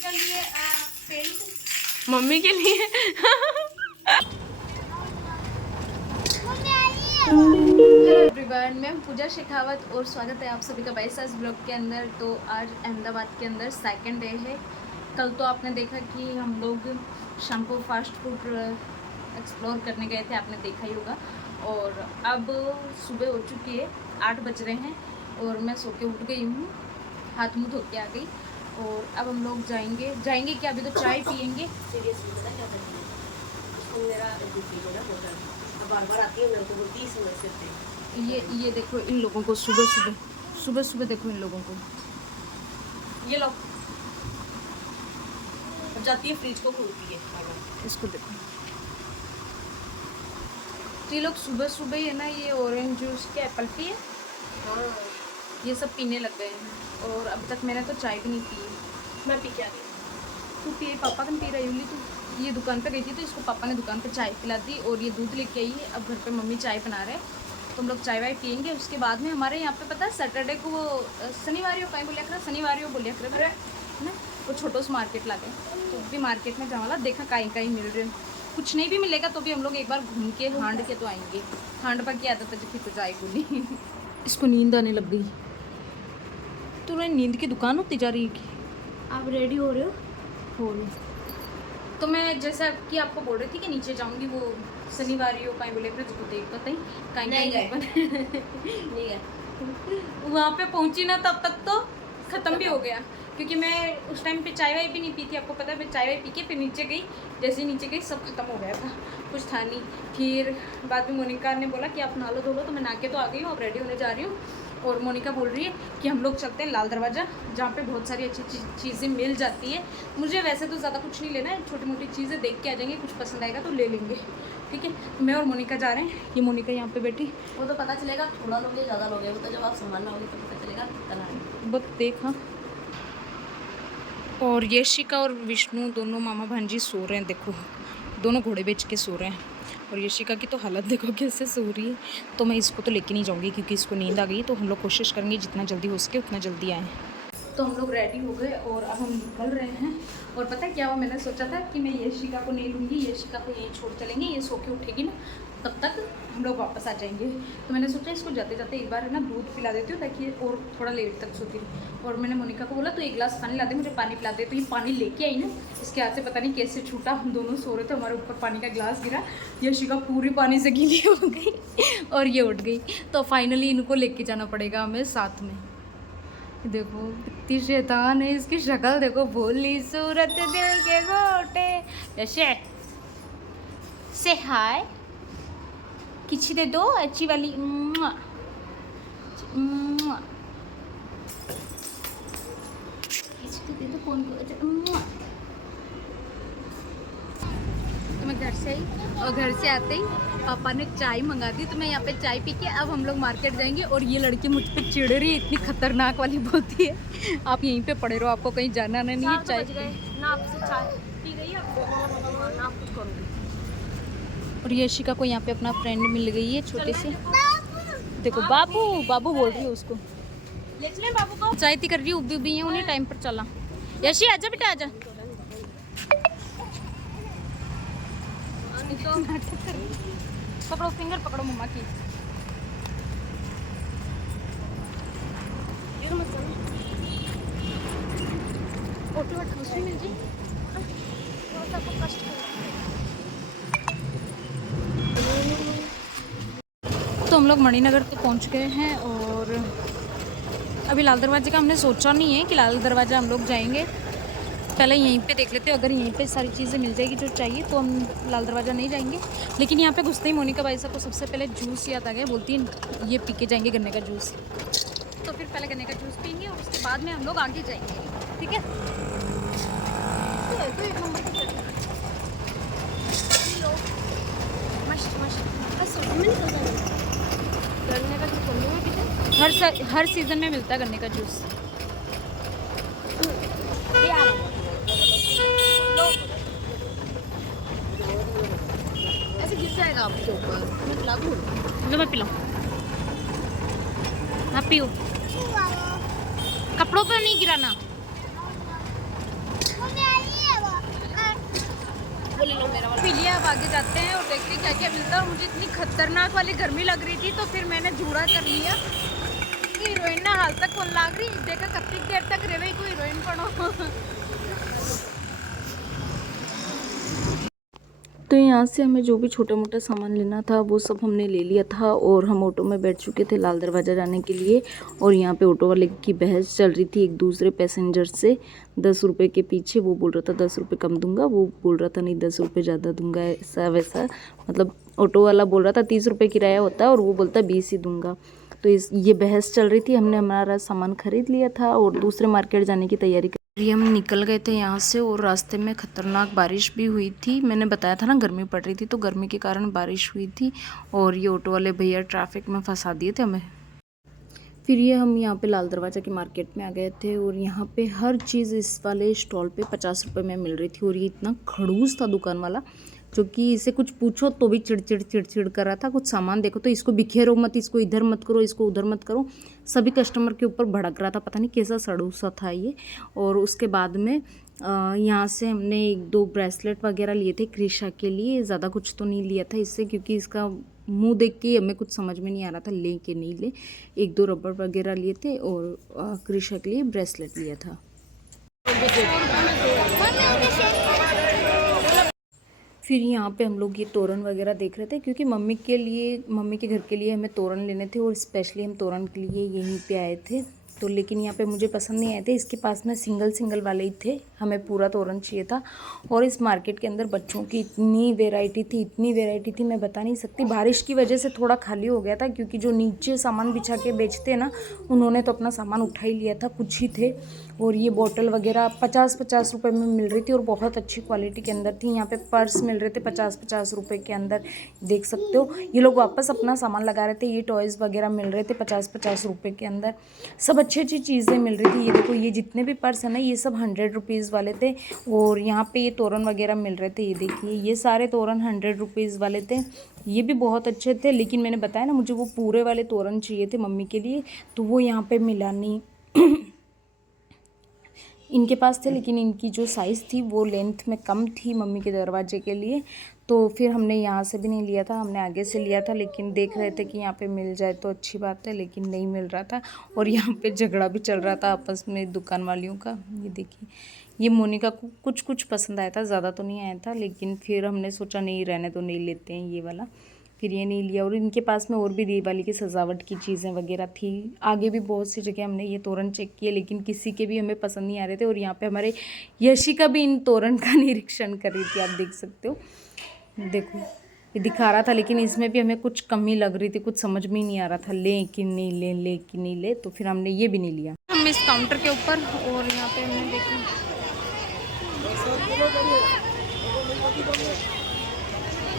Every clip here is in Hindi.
के लिए पेंट, मम्मी के लिए। हेलो एवरीवन, मैं हूं पूजा शेखावत और स्वागत है आप सभी का बैसास ब्लॉग के अंदर। तो आज अहमदाबाद के अंदर सेकंड डे है। कल तो आपने देखा कि हम लोग शाम को फास्ट फूड एक्सप्लोर करने गए थे, आपने देखा ही होगा। और अब सुबह हो चुकी है, 8 बज रहे हैं और मैं सो के उठ गई हूँ, हाथ मुँह धो के आ गई। और अब हम लोग जाएंगे क्या, अभी तो चाय पियेंगे। बार-बार आती है, मेरे को बोलती है इस वजह से। ये देखो इन लोगों को, सुबह सुबह देखो इन लोगों को। ये लो, अब जाती है फ्रिज को खोलती है। इसको देखो, तो ये लोग सुबह सुबह ही है ना, ये ऑरेंज जूस के एप्पल पी है, हाँ, ये सब पीने लग गए हैं। और अब तक मैंने तो चाय भी नहीं पी है। मैं पी के आ गई। तू पिए, पापा कन पी रही होगी तू। ये दुकान पे गई थी तो इसको पापा ने दुकान पे चाय पिला दी और ये दूध लेके आई है। अब घर पे मम्मी चाय बना रहे हैं तो हम लोग चाय वाय पियेंगे। उसके बाद में हमारे यहाँ पे पता है सैटरडे को वो शनिवार कहीं बोलिया कर, शनिवार बोलिया कर ना, वो छोटो से मार्केट ला गए। तो भी मार्केट में जावाला देखा कहीं मिल रहे, कुछ नहीं भी मिलेगा तो भी हम लोग एक बार घूम के हांड के तो आएंगे। हांड पर की आदत है जो फिर तो चाय को नहीं। इसको नींद आने लग गई। तो नींद की दुकान होती जा रही है। आप रेडी हो रहे हो? हो रही। तो मैं जैसा कि आपको बोल रही थी कि नीचे जाऊंगी, वो शनिवारियों कहीं बोले फिर उसको देख पता ही नहीं गए। नहीं गए। वहाँ पे पहुंची ना तब तक तो ख़त्म भी हो गया, क्योंकि मैं उस टाइम पे चाय वाय भी नहीं पी थी, आपको पता है। मैं चाय वाय पी के फिर नीचे गई, जैसे ही नीचे गई सब खत्म हो गया था, कुछ था नहीं। फिर बाद में मोनिका ने बोला कि आप नहा लो धो लो, तो मैं नहा के तो आ गई हूँ, अब रेडी होने जा रही हूँ। और मोनिका बोल रही है कि हम लोग चलते हैं लाल दरवाज़ा, जहाँ पे बहुत सारी अच्छी चीज़ें मिल जाती है। मुझे वैसे तो ज़्यादा कुछ नहीं लेना है, छोटी मोटी चीज़ें देख के आ जाएंगे, कुछ पसंद आएगा तो ले लेंगे, ठीक है। मैं और मोनिका जा रहे हैं। ये मोनिका यहाँ पे बैठी, वो तो पता चलेगा थोड़ा लोगे ज़्यादा लोगे, वो तो जब आप संभालना होगे तो पता चलेगा कितना है। बस देखा। और यशिका और विष्णु दोनों मामा भांजी सो रहे हैं, देखो दोनों घोड़े बेच के सो रहे हैं। और यशिका की तो हालत देखो कैसे सो रही है। तो मैं इसको तो लेके नहीं जाऊंगी क्योंकि इसको नींद आ गई। तो हम लोग कोशिश करेंगे जितना जल्दी हो सके उतना जल्दी आएँ। तो हम लोग रेडी हो गए और अब हम निकल रहे हैं। और पता है क्या हुआ, मैंने सोचा था कि मैं यशिका को नहीं लूँगी, यशिका को यहीं छोड़ चलेंगे, ये सो के उठेगी ना तब तक हम लोग वापस आ जाएंगे। तो मैंने सोचा इसको जाते जाते एक बार है ना दूध पिला देती हूँ ताकि और थोड़ा लेट तक सोती हूँ। और मैंने मोनिका को बोला तो एक गिलास पानी ला दे, मुझे पानी पिला दे। तो ये पानी लेके आई ना, इसके हाथ से पता नहीं कैसे छूटा, हम दोनों सो रहे थे, हमारे ऊपर पानी का गिलास गिरा, यशिका पूरी पानी से गीली हो गई और ये उठ गई। तो फाइनली इनको लेके जाना पड़ेगा हमें साथ में। देखो कितनी शैतान है इसकी शक्ल, देखो भोली सूरत दिल के गोटे। जैसे से हाय किसी दे दो अच्छी वाली। इसको दे दो कौन को। तो मैं घर से आई और घर से आते ही पापा ने चाय मंगा दी। तो मैं यहाँ पे चाय पी के अब हम लोग मार्केट जाएंगे। और ये लड़की मुझ पे चिढ़ रही है, इतनी खतरनाक वाली बोलती है आप यहीं पे पड़े रहो, आपको कहीं जाना नहीं है। चाय ना आपसे चाय पी गई है ना आप कुछ करोगे। और यशिका को यहाँ पे अपना फ्रेंड मिल गई है छोटी सी, देखो बाबू बाबू बोल रही है उसको। ले चलें बाबू को। चाय ती कर रही उब्बी उब्बी है, उन्हें टाइम पर चला। यशी आजा बेटा आजा। पकड़ो फिंगर पकड़ो मम्मा की। ऑटो उसमें मिल जाए, तो हम लोग मणिनगर तो पहुंच गए हैं। और अभी लाल दरवाजे का हमने सोचा नहीं है कि लाल दरवाज़ा हम लोग जाएंगे, पहले यहीं पे देख लेते हैं। अगर यहीं पे सारी चीज़ें मिल जाएगी जो चाहिए तो हम लाल दरवाज़ा नहीं जाएंगे। लेकिन यहाँ पे घुसते ही मोनिका भाई साहब को सबसे पहले जूस याद आ गया, बोलती है ये पी के जाएंगे गन्ने का जूस। तो फिर पहले गन्ने का जूस पियेंगे और उसके बाद में हम लोग आगे जाएंगे, ठीक है। तो एक नंबर की गन्ने का जूस हर सीज़न में मिलता है गन्ने का जूस। ऐसे गिर जाएगा आपके ऊपर, मैं पिला दूँ? लो मैं पिलाऊँ, हाँ पियो, कपड़ों पर नहीं गिराना। अब आगे जाते हैं और देखते हैं क्या क्या मिलता है। और मुझे इतनी खतरनाक वाली गर्मी लग रही थी तो फिर मैंने जूड़ा कर लिया। हीरोइन ना हाल तक कौन लाग रही देखा कत्ती देर तक रेवे को हीरोइन पढ़ो। तो यहाँ से हमें जो भी छोटा मोटा सामान लेना था वो सब हमने ले लिया था और हम ऑटो में बैठ चुके थे लाल दरवाज़ा जाने के लिए। और यहाँ पे ऑटो वाले की बहस चल रही थी एक दूसरे पैसेंजर से 10 रुपये के पीछे। वो बोल रहा था 10 रुपये कम दूंगा, वो बोल रहा था नहीं 10 रुपये ज़्यादा दूंगा, ऐसा वैसा। मतलब ऑटो वाला बोल रहा था 30 रुपये किराया होता है और वो बोलता 20 ही दूंगा। तो ये बहस चल रही थी। हमने हमारा सामान खरीद लिया था और दूसरे मार्केट जाने की तैयारी ये हम निकल गए थे यहाँ से। और रास्ते में ख़तरनाक बारिश भी हुई थी। मैंने बताया था ना गर्मी पड़ रही थी, तो गर्मी के कारण बारिश हुई थी और ये ऑटो वाले भैया ट्रैफिक में फंसा दिए थे हमें। फिर ये हम यहाँ पे लाल दरवाज़ा की मार्केट में आ गए थे और यहाँ पे हर चीज़ इस वाले स्टॉल पे 50 रुपये में मिल रही थी। और ये इतना खड़ूस था दुकान वाला, जो कि इसे कुछ पूछो तो भी चिड़चिड़ कर रहा था। कुछ सामान देखो तो इसको बिखेरो मत, इसको इधर मत करो, इसको उधर मत करो, सभी कस्टमर के ऊपर भड़क रहा था। पता नहीं कैसा सड़ूसा था ये। और उसके बाद में यहाँ से हमने 1-2 ब्रेसलेट वगैरह लिए थे क्रिशा के लिए। ज़्यादा कुछ तो नहीं लिया था इससे, क्योंकि इसका मुंह देख के हमें कुछ समझ में नहीं आ रहा था ले कि नहीं ले। 1-2 रबड़ वगैरह लिए थे और क्रिशा के लिए ब्रेसलेट लिया था। फिर यहाँ पे हम लोग ये तोरण वगैरह देख रहे थे, क्योंकि मम्मी के घर के लिए हमें तोरण लेने थे और स्पेशली हम तोरण के लिए यहीं पे आए थे। तो लेकिन यहाँ पे मुझे पसंद नहीं आए थे, इसके पास में सिंगल वाले ही थे, हमें पूरा तोरण चाहिए था। और इस मार्केट के अंदर बच्चों की इतनी वैरायटी थी मैं बता नहीं सकती। बारिश की वजह से थोड़ा खाली हो गया था, क्योंकि जो नीचे सामान बिछा के बेचते हैं ना, उन्होंने तो अपना सामान उठा ही लिया था, कुछ ही थे। और ये बोतल वगैरह 50 रुपये में मिल रही थी और बहुत अच्छी क्वालिटी के अंदर थी। यहाँ पे पर्स मिल रहे थे 50 रुपये के अंदर, देख सकते हो। ये लोग वापस अपना सामान लगा रहे थे। ये टॉयज़ वगैरह मिल रहे थे 50 रुपये के अंदर। सब अच्छी चीज़ें मिल रही थी। ये देखो, ये जितने भी पर्स हैं ना, ये सब 100 रुपीज़ वाले थे। और यहाँ पे ये तोरण वगैरह मिल रहे थे। ये देखिए, ये सारे तोरण 100 रुपीज़ वाले थे। ये भी बहुत अच्छे थे, लेकिन मैंने बताया ना मुझे वो पूरे वाले तोरण चाहिए थे मम्मी के लिए, तो वो यहाँ पे मिला नहीं। इनके पास थे, लेकिन इनकी जो साइज़ थी वो लेंथ में कम थी मम्मी के दरवाजे के लिए। तो फिर हमने यहाँ से भी नहीं लिया था, हमने आगे से लिया था। लेकिन देख रहे थे कि यहाँ पे मिल जाए तो अच्छी बात है, लेकिन नहीं मिल रहा था। और यहाँ पे झगड़ा भी चल रहा था आपस में दुकान वालियों का। ये देखिए, ये मोनिका को कुछ पसंद आया था, ज़्यादा तो नहीं आया था। लेकिन फिर हमने सोचा नहीं, रहने तो नहीं लेते हैं ये वाला, फिर ये नहीं लिया। और इनके पास में और भी दिवाली की सजावट की चीज़ें वगैरह थी। आगे भी बहुत सी जगह हमने ये तोरण चेक किए, लेकिन किसी के भी हमें पसंद नहीं आ रहे थे। और यहाँ पे हमारे यशिका भी इन तोरण का निरीक्षण कर रही थी, आप देख सकते हो। देखो, ये दिखा रहा था, लेकिन इसमें भी हमें कुछ कमी लग रही थी, कुछ समझ में ही नहीं आ रहा था ले कि नहीं ले। तो फिर हमने ये भी नहीं लिया। हम इस काउंटर के ऊपर, और यहाँ पे हमने देखा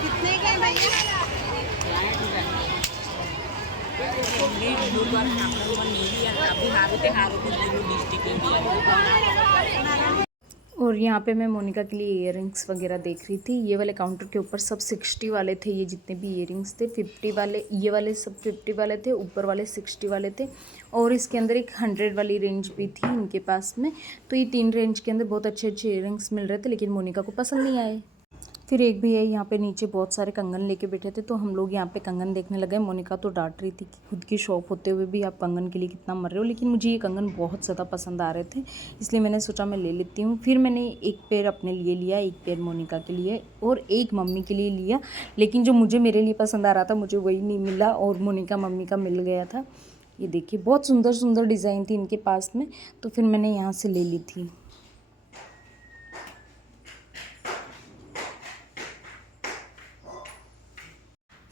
कितने के भैया। और यहाँ पे मैं मोनिका के लिए इयररिंग्स वगैरह देख रही थी। ये वाले काउंटर के ऊपर सब 60 वाले थे। ये जितने भी इयररिंग्स थे 50 वाले, ये वाले सब 50 वाले थे, ऊपर वाले 60 वाले थे। और इसके अंदर एक 100 वाली रेंज भी थी इनके पास में। तो ये 3 रेंज के अंदर बहुत अच्छे इयररिंग्स मिल रहे थे, लेकिन मोनिका को पसंद नहीं आए। फिर एक भैया यहाँ पे नीचे बहुत सारे कंगन लेके बैठे थे, तो हम लोग यहाँ पे कंगन देखने लगे। मोनिका तो डांट रही थी कि खुद की शॉप होते हुए भी आप कंगन के लिए कितना मर रहे हो। लेकिन मुझे ये कंगन बहुत ज़्यादा पसंद आ रहे थे, इसलिए मैंने सोचा मैं ले लेती हूँ। फिर मैंने एक पेयर अपने लिए लिया, एक पेयर मोनिका के लिए और एक मम्मी के लिए लिया। लेकिन जो मुझे मेरे लिए पसंद आ रहा था मुझे वही नहीं मिला, और मोनिका मम्मी का मिल गया था। ये देखिए, बहुत सुंदर डिज़ाइन थी इनके पास में, तो फिर मैंने यहाँ से ले ली थी।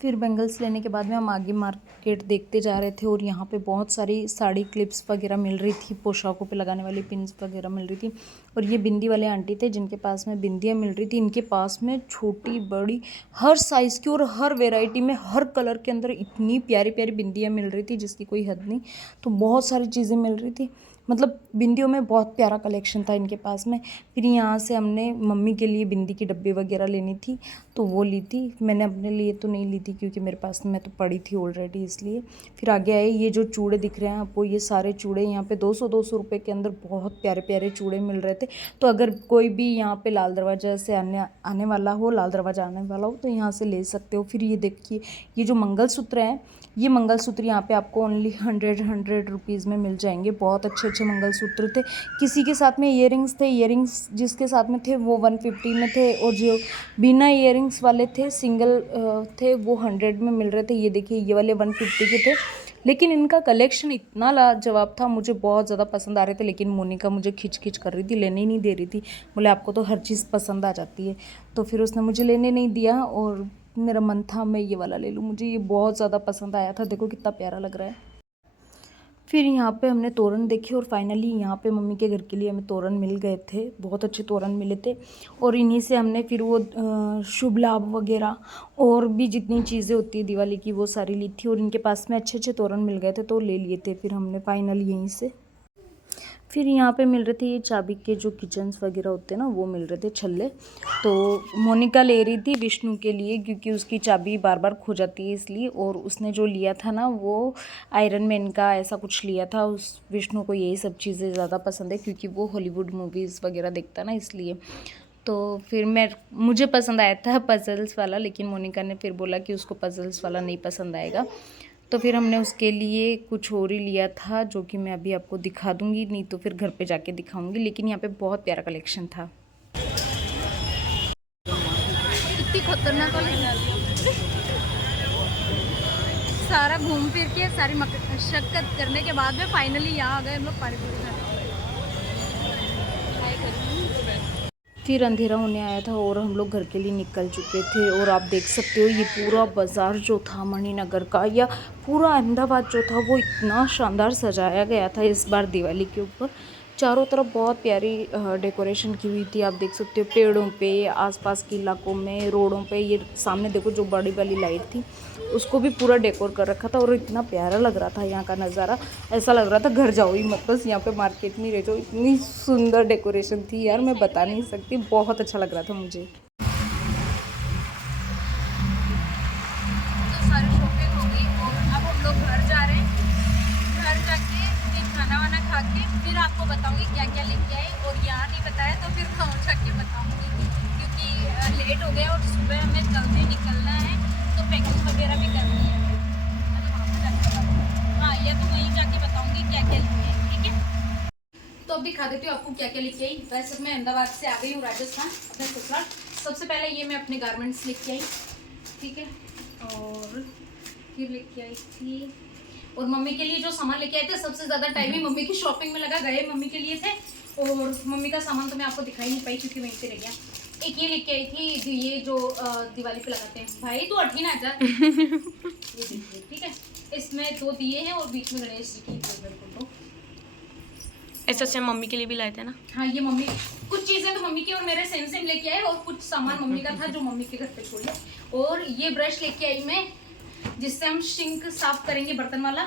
फिर बेंगल्स लेने के बाद में हम आगे मार्केट देखते जा रहे थे। और यहाँ पे बहुत सारी साड़ी क्लिप्स वगैरह मिल रही थी, पोशाकों पे लगाने वाली पिन्स वगैरह मिल रही थी। और ये बिंदी वाले आंटी थे जिनके पास में बिंदियाँ मिल रही थी। इनके पास में छोटी बड़ी हर साइज़ की और हर वेराइटी में हर कलर के अंदर इतनी प्यारी बिंदियाँ मिल रही थी जिसकी कोई हद नहीं। तो बहुत सारी चीज़ें मिल रही थी। मतलब बिंदियों में बहुत प्यारा कलेक्शन था इनके पास में। फिर यहाँ से हमने मम्मी के लिए बिंदी की डब्बे वगैरह लेनी थी तो वो ली थी। मैंने अपने लिए तो नहीं ली थी क्योंकि मेरे पास में तो पड़ी थी ऑलरेडी, इसलिए। फिर आगे आए ये जो चूड़े दिख रहे हैं आपको, ये सारे चूड़े यहाँ पे 200 रुपये के अंदर बहुत प्यारे प्यारे चूड़े मिल रहे थे। तो अगर कोई भी यहाँ पे लाल दरवाजा से आने वाला हो, लाल दरवाजा आने वाला हो, तो यहाँ से ले सकते हो। फिर ये देखिए, ये जो मंगलसूत्र हैं, ये मंगलसूत्र यहाँ पे आपको ओनली 100 रुपीज़ में मिल जाएंगे। बहुत अच्छे अच्छे मंगलसूत्र थे। किसी के साथ में इयरिंग्स थे, इयरिंग्स जिसके साथ में थे वो 150 में थे, और जो बिना इयरिंग्स वाले थे, सिंगल थे, वो 100 में मिल रहे थे। ये देखिए, ये वाले 150 के थे। लेकिन इनका कलेक्शन इतना लाजवाब था, मुझे बहुत ज़्यादा पसंद आ रहे थे। लेकिन मोनिका मुझे खिंच खिंच कर रही थी, लेने ही नहीं दे रही थी। बोले आपको तो हर चीज़ पसंद आ जाती है, तो फिर उसने मुझे लेने नहीं दिया। और मेरा मन था मैं ये वाला ले लूँ, मुझे ये बहुत ज़्यादा पसंद आया था। देखो कितना प्यारा लग रहा है। फिर यहाँ पे हमने तोरण देखे और फाइनली यहाँ पे मम्मी के घर के लिए हमें तोरण मिल गए थे। बहुत अच्छे तोरण मिले थे और इन्हीं से हमने फिर वो शुभ लाभ वगैरह और भी जितनी चीज़ें होती है दिवाली की वो सारी ली थी। और इनके पास में अच्छे अच्छे तोरण मिल गए थे तो ले लिए थे फिर हमने फाइनली यहीं से। फिर यहाँ पे मिल रहे थे ये चाबी के जो किचन्स वगैरह होते हैं ना, वो मिल रहे थे छल्ले। तो मोनिका ले रही थी विष्णु के लिए क्योंकि उसकी चाबी बार बार खो जाती है इसलिए। और उसने जो लिया था ना वो आयरन मैन का ऐसा कुछ लिया था। उस विष्णु को यही सब चीज़ें ज़्यादा पसंद है क्योंकि वो हॉलीवुड मूवीज़ वगैरह देखता ना, इसलिए। तो फिर मुझे पसंद आया था पजल्स वाला, लेकिन मोनिका ने फिर बोला कि उसको पजल्स वाला नहीं पसंद आएगा। तो फिर हमने उसके लिए कुछ और ही लिया था जो कि मैं अभी आपको दिखा दूंगी, नहीं तो फिर घर पे जाके दिखाऊंगी। लेकिन यहाँ पे बहुत प्यारा कलेक्शन था। इतनी खतरनाक सारा घूम फिर के सारी मशक्कत करने के बाद में फाइनली यहाँ आ गए हम लोग पानी पूरी खाने। फिर अंधेरा होने आया था और हम लोग घर के लिए निकल चुके थे। और आप देख सकते हो ये पूरा बाज़ार जो था मणिनगर का या पूरा अहमदाबाद जो था वो इतना शानदार सजाया गया था इस बार दिवाली के ऊपर। चारों तरफ बहुत प्यारी डेकोरेशन की हुई थी। आप देख सकते हो पेड़ों पे, आसपास के इलाकों में, रोडों पे। ये सामने देखो जो बड़ी वाली लाइट थी उसको भी पूरा डेकोर कर रखा था और इतना प्यारा लग रहा था यहाँ का नज़ारा। ऐसा लग रहा था घर जाओ ही मत, बस यहाँ पे मार्केट में रह जाओ। इतनी सुंदर डेकोरेशन थी यार, मैं बता नहीं सकती, बहुत अच्छा लग रहा था मुझे। तो सारी शॉपिंग हो गई और अब हम लोग घर जा रहे हैं। घर जाके फिर खाना वाना खा के फिर आपको बताऊंगी क्या क्या लेके आए। और यहाँ नहीं बताया तो फिर गाँव जाके बताऊंगी क्योंकि लेट हो गया और सुबह हमें जल्दी निकलना है तो पैकिंग वगैरह भी करनी है। हाँ, या तो वहीं जाके बताऊंगी क्या क्या लेके आई, ठीक है। तो अब दिखा देती हूँ आपको क्या क्या लेके आई। वैसे मैं अहमदाबाद से आ गई हूँ राजस्थान अपने ससुराल। सबसे पहले ये मैं अपने गारमेंट्स लेके आई, ठीक है। और फिर लेके आई थी और मम्मी के लिए जो सामान लेके आए थे, सबसे ज़्यादा टाइम ही मम्मी की शॉपिंग में लगा। गए मम्मी के लिए थे और मम्मी का सामान तो मैं आपको दिखाई नहीं पाई क्योंकि वहीं से रह गया। एक ये लेके आई थी, ये जो दिवाली पे लगाते हैं। भाई तू अठी ना जा। ये देखिए, ठीक है। इसमें 2 दिए हैं और बीच में गणेश जी की फोटो। ऐसा से मम्मी के लिए भी लाए थे ना। हाँ, ये मम्मी, कुछ चीज़ें तो मम्मी की और मेरे सेम सेम लेके आए और कुछ सामान मम्मी का था जो मम्मी के घर पे छोड़ दिया। और ये ब्रश लेके आई मैं जिससे हम सिंक साफ करेंगे, बर्तन वाला।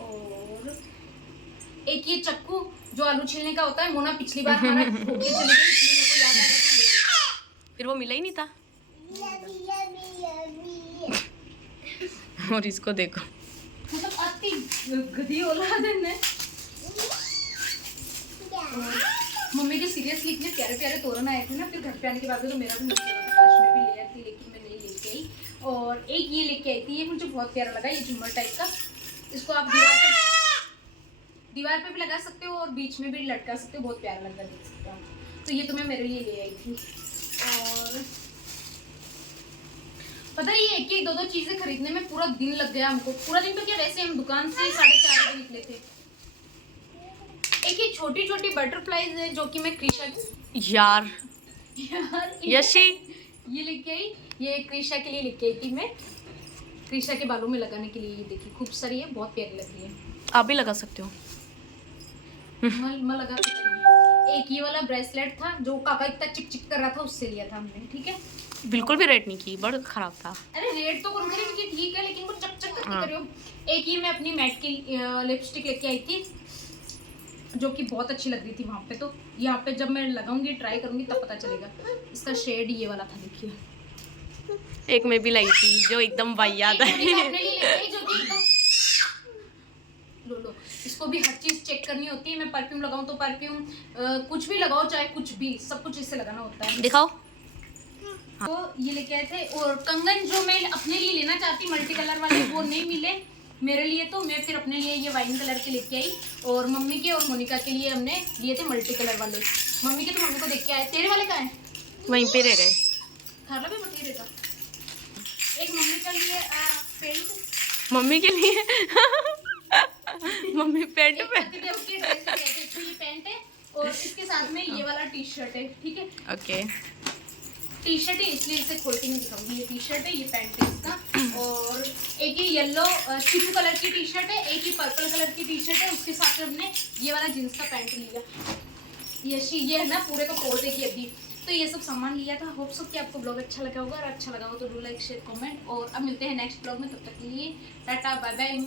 और एक ये चक्कू जो आलू छीलने का होता है, मोना पिछली बार हमारा होके चली गई इसलिए मेरे को याद आ गया। फिर वो मिला ही नहीं था। और इसको देखो, मतलब अति गधी औलाद है ना। मम्मी के सीरियसली इतने प्यारे प्यारे तोरण आए थे ना, फिर घर पे आने के बाद तो मेरा भी मन कर रहा था काश मैं भी ले आई थी, लेकिन मैं नहीं लेके आई। और एक ये लेके आई थी, ये मुझे बहुत प्यारा लगा, ये झूमर टाइप का। इसको आप दीवार पे भी लगा सकते हो और बीच में भी लटका सकते हो, बहुत प्यारा लगता है, देख सकते हो। तो ये तो मैं मेरे लिए ले आई थी। और पता है ये एक एक 2 चीजें खरीदने में पूरा दिन लग गया हमको। पूरा दिन तो क्या, वैसे हम दुकान से 4:30 बजे निकले थे। एक ये छोटी छोटी बटरफ्लाईज है जो कि मैं कृषा यार यशी ये लेके आई। ये कृषा के लिए लेके आई थी मैं, कृषा के बालों में लगाने के लिए। ये देखिए खूब सारी है, बहुत प्यारी लग रही है। आप भी लगा सकते हो। मैं लगा सकती हूँ। एक ये वाला ब्रेसलेट था जो काका इतना चिक चिक कर रहा था, उससे लिया था हमने, ठीक है। बिल्कुल भी रेट नहीं की, बड़ा खराब था। अरे रेट तो करूँगी लेकिन ठीक है, लेकिन वो चक चक करके हाँ। करियो। एक ये मैं अपनी मैट की लिपस्टिक लेके आई थी, जो कि बहुत अच्छी लग रही थी वहाँ पे। तो यहाँ पे जब मैं लगाऊंगी, ट्राई करूंगी, तब पता चलेगा। इसका शेड ये वाला था, देखिए। एक में भी लाई थी जो एकदम वाहियात है। अपने लिए लेके आई, जो कि एकदम लो इसको भी हर चीज चेक करनी होती है। मैं परफ्यूम लगाऊं तो परफ्यूम, कुछ भी लगाओ, चाहे कुछ भी, सब कुछ इससे लगाना होता है। दिखाओ। तो ये लेके आए थे। और कंगन जो मैं अपने लिए लेना चाहती मल्टी कलर वाले, वो नहीं मिले मेरे लिए, तो मैं फिर अपने लिए ये वाइन कलर के लेके आई। और मम्मी के और मोनिका के लिए हमने लिए थे मल्टी कलर वाले। मम्मी के तो मम्मी को देख के आए। तेरे वाले का है? वहीं पे रह गए। खाला भी बटी रहेगा। एक मम्मी के लिए पेंट, मम्मी के लिए मम्मी पेंट पे। पतिदेव की ड्रेस लेके आए थे, तो ये पेंट है और इसके साथ में ये वाला टी शर्ट है, ठीक है। ओके। टी शर्ट है इसलिए इसे खोल के नहीं दिखाऊंगी। ये टी शर्ट है, ये पैंट है इसका। और एक ही येलो चिकू कलर की टी शर्ट है, एक ही पर्पल कलर की टी शर्ट है। उसके साथ हमने ये वाला जींस का पैंट लिया। ये है ना, पूरे को खोल देगी अभी। तो ये सब सामान लिया था। होप सो कि आपको ब्लॉग अच्छा लगा होगा, और अच्छा लगा हो तो डू लाइक शेयर कमेंट। और अब मिलते हैं नेक्स्ट ब्लॉग में, तब तक के लिए टाटा बाय बाय।